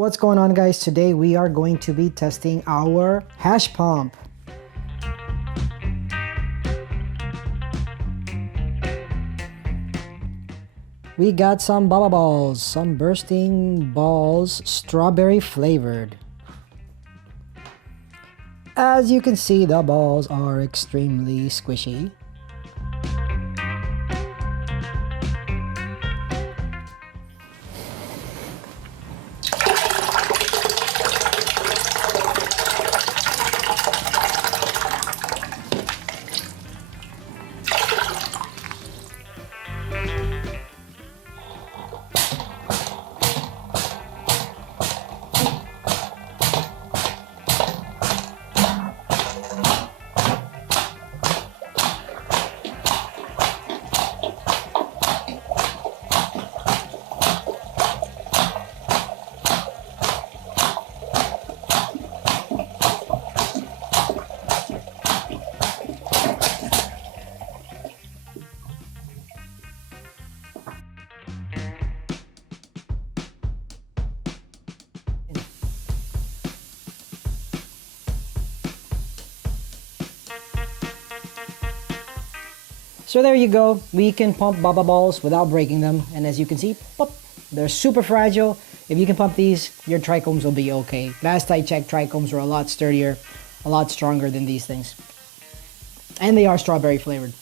What's going on, guys? Today we are going to be testing our hash pump. We got some Boba balls, some bursting balls, strawberry flavored. As you can see, the balls are extremely squishy. So there you go, we can pump Boba balls without breaking them, and as you can see, pop, they're super fragile. If you can pump these, your trichomes will be okay. Last I checked, trichomes were a lot sturdier, a lot stronger than these things. And they are strawberry flavored.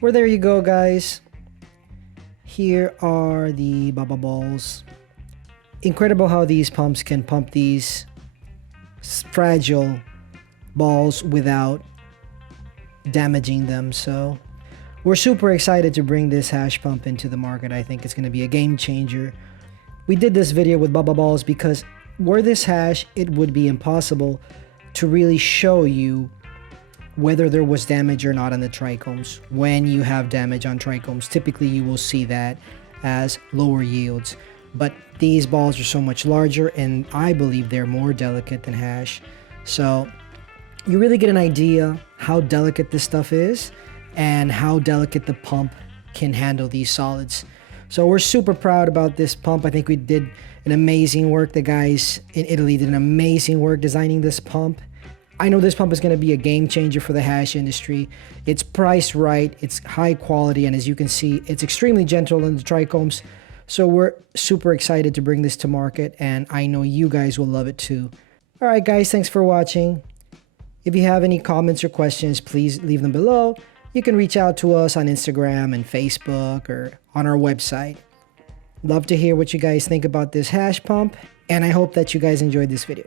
Well, there you go, guys. Here are the Boba balls. Incredible how these pumps can pump these fragile balls without damaging them. So we're super excited to bring this hash pump into the market. I think it's going to be a game changer. We did this video with Boba balls because were this hash, it would be impossible to really show you whether there was damage or not on the trichomes. When you have damage on trichomes, typically you will see that as lower yields. But these balls are so much larger, and I believe they're more delicate than hash. So you really get an idea how delicate this stuff is and how delicate the pump can handle these solids. So we're super proud about this pump. I think we did an amazing work. The guys in Italy did an amazing work designing this pump. I know this pump is going to be a game changer for the hash industry. It's priced right, it's high quality, and as you can see, it's extremely gentle on the trichomes. So we're super excited to bring this to market, and I know you guys will love it too. All right, guys, thanks for watching. If you have any comments or questions, please leave them below. You can reach out to us on Instagram and Facebook or on our website. Love to hear what you guys think about this hash pump, and I hope that you guys enjoyed this video.